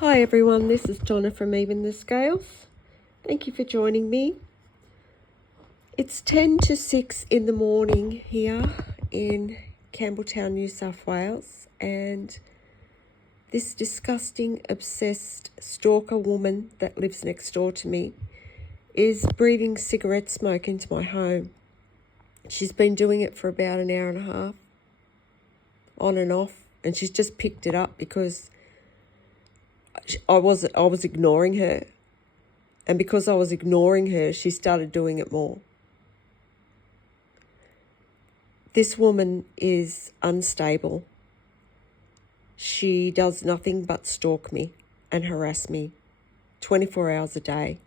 Hi everyone, this is Donna from Even the Scales. Thank you for joining me. It's 10 to 6 in the morning here in Campbelltown, New South Wales, and this disgusting, obsessed stalker woman that lives next door to me is breathing cigarette smoke into my home. She's been doing it for about an hour and a half, on and off, and she's just picked it up because I was ignoring her. And because I was ignoring her, she started doing it more. This woman is unstable. She does nothing but stalk me and harass me 24 hours a day.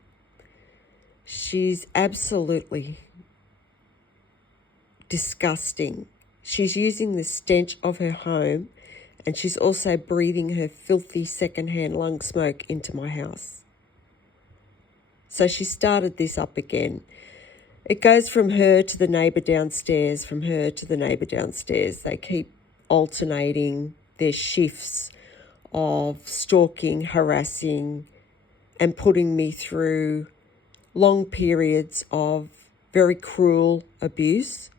She's absolutely disgusting. She's using the stench of her home, and she's also breathing her filthy secondhand lung smoke into my house. So she started this up again. It goes from her to the neighbour downstairs, from her to the neighbour downstairs. They keep alternating their shifts of stalking, harassing, and putting me through long periods of very cruel abuse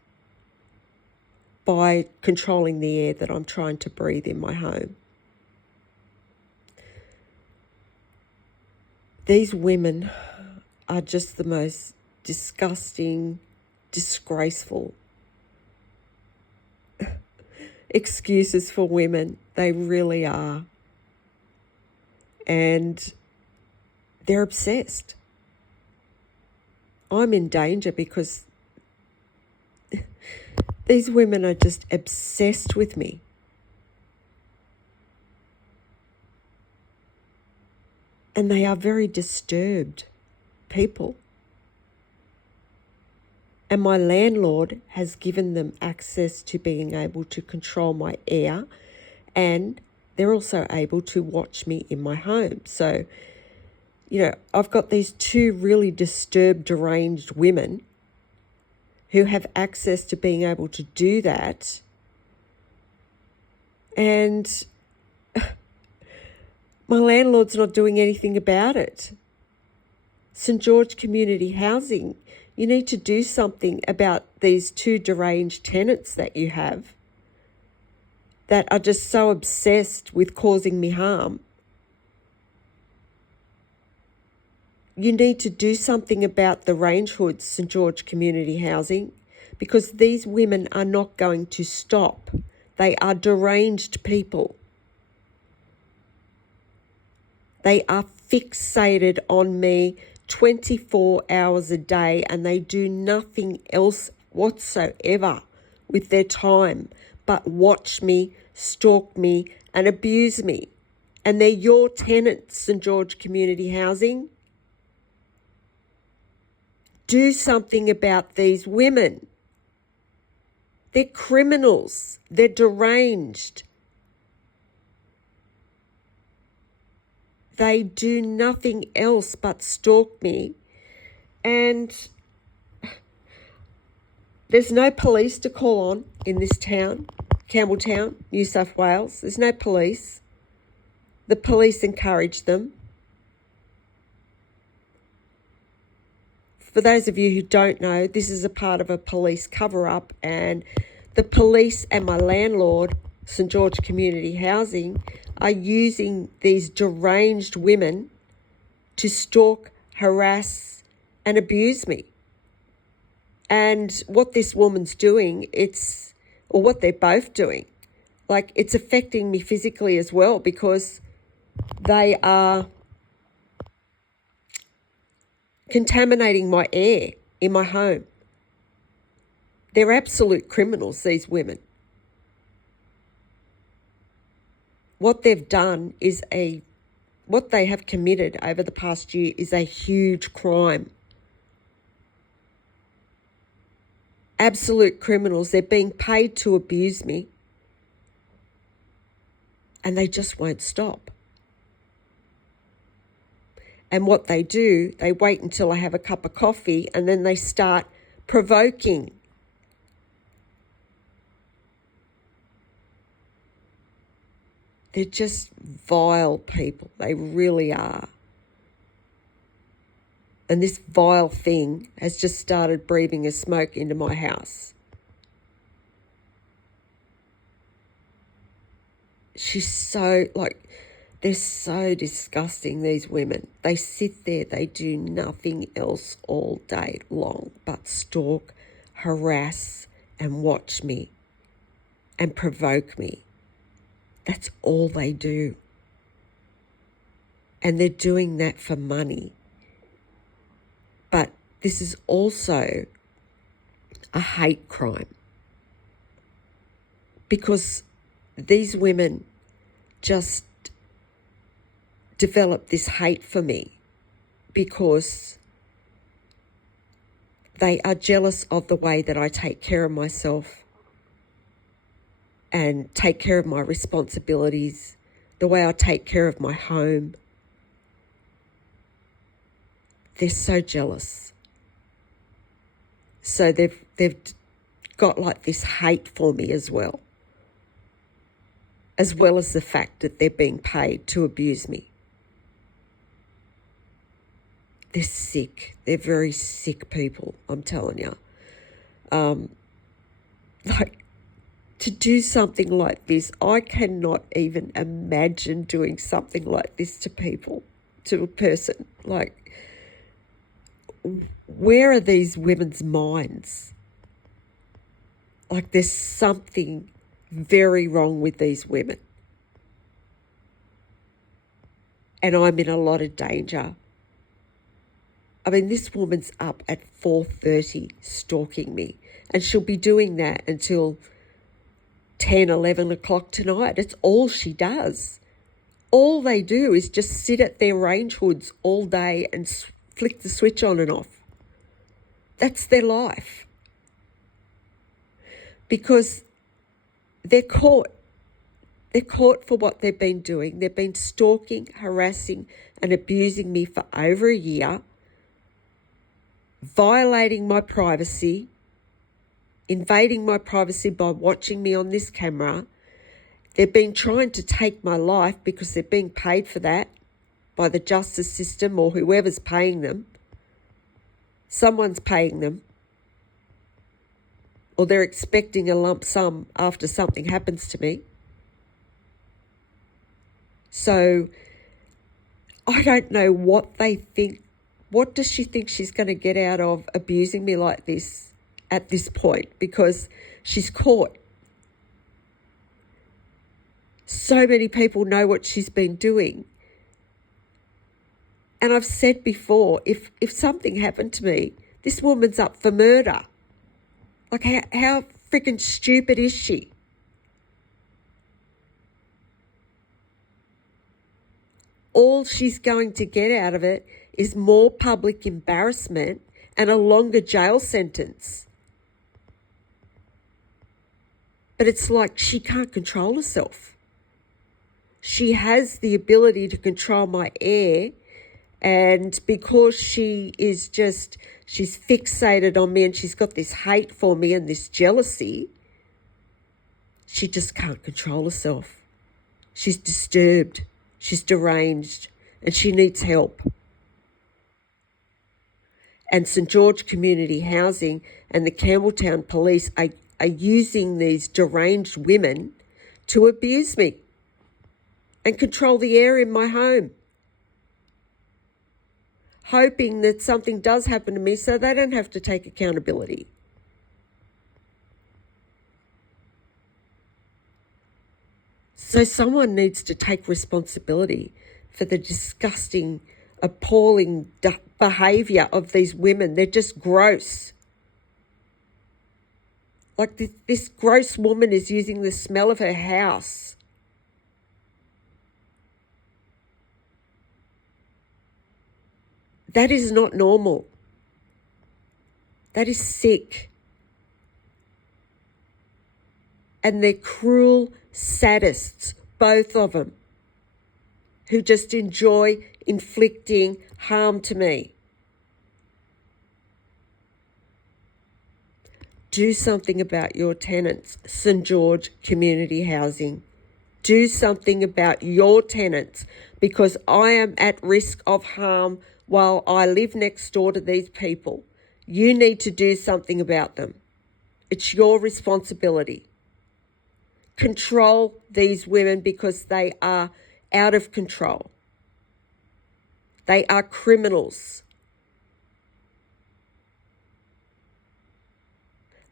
by controlling the air that I'm trying to breathe in my home. These women are just the most disgusting, disgraceful excuses for women. They really are. And they're obsessed. I'm in danger because these women are just obsessed with me. And they are very disturbed people. And my landlord has given them access to being able to control my air, and they're also able to watch me in my home. So, I've got these two really disturbed, deranged women who have access to being able to do that. And my landlord's not doing anything about it. St. George Community Housing, you need to do something about these two deranged tenants that you have that are just so obsessed with causing me harm. You need to do something about the Range Hoods, St. George Community Housing, because these women are not going to stop. They are deranged people. They are fixated on me 24 hours a day, and they do nothing else whatsoever with their time but watch me, stalk me, and abuse me. And they're your tenants, St. George Community Housing. Do something about these women. They're criminals. They're deranged. They do nothing else but stalk me. And there's no police to call on in this town, Campbelltown, New South Wales. There's no police. The police encourage them. For those of you who don't know, this is a part of a police cover-up, and the police and my landlord, St. George Community Housing, are using these deranged women to stalk, harass, and abuse me. And what this woman's doing, or what they're both doing, it's affecting me physically as well, because they are contaminating my air in my home. They're absolute criminals, these women. What they've done is what they have committed over the past year is a huge crime. Absolute criminals. They're being paid to abuse me, and they just won't stop. And what they do, they wait until I have a cup of coffee, and then they start provoking. They're just vile people. They really are. And this vile thing has just started breathing a smoke into my house. She's so, they're so disgusting, these women. They sit there, they do nothing else all day long but stalk, harass, and watch me and provoke me. That's all they do. And they're doing that for money. But this is also a hate crime, because these women just develop this hate for me because they are jealous of the way that I take care of myself and take care of my responsibilities, the way I take care of my home. They're so jealous. So they've got like this hate for me as well as the fact that they're being paid to abuse me. They're sick. They're very sick people, I'm telling you. To do something like this, I cannot even imagine doing something like this to people, to a person. Where are these women's minds? There's something very wrong with these women. And I'm in a lot of danger. I mean, this woman's up at 4:30 stalking me, and she'll be doing that until 10, 11 o'clock tonight. It's all she does. All they do is just sit at their range hoods all day and flick the switch on and off. That's their life. Because they're caught. They're caught for what they've been doing. They've been stalking, harassing, and abusing me for over a year, violating my privacy, invading my privacy by watching me on this camera. They've been trying to take my life because they're being paid for that by the justice system or whoever's paying them. Someone's paying them. Or they're expecting a lump sum after something happens to me. So I don't know what they think. What does she think she's going to get out of abusing me like this at this point? Because she's caught. So many people know what she's been doing. And I've said before, if something happened to me, this woman's up for murder. How freaking stupid is she? All she's going to get out of it is more public embarrassment and a longer jail sentence. But it's like she can't control herself. She has the ability to control my air, and because she's fixated on me and she's got this hate for me and this jealousy, she just can't control herself. She's disturbed. She's deranged, and she needs help. And St George Community Housing and the Campbelltown Police are using these deranged women to abuse me and control the air in my home, hoping that something does happen to me so they don't have to take accountability. So someone needs to take responsibility for the disgusting, appalling behaviour of these women. They're just gross. This gross woman is using the smell of her house. That is not normal. That is sick. And they're cruel sadists, both of them, who just enjoy inflicting harm to me. Do something about your tenants, St George Community Housing. Do something about your tenants, because I am at risk of harm while I live next door to these people. You need to do something about them. It's your responsibility. Control these women because they are out of control. They are criminals.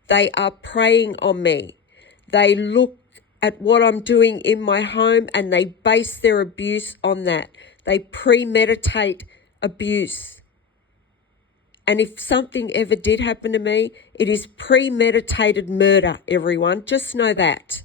They are preying on me. They look at what I'm doing in my home and they base their abuse on that. They premeditate abuse. And if something ever did happen to me, it is premeditated murder, everyone. Just know that.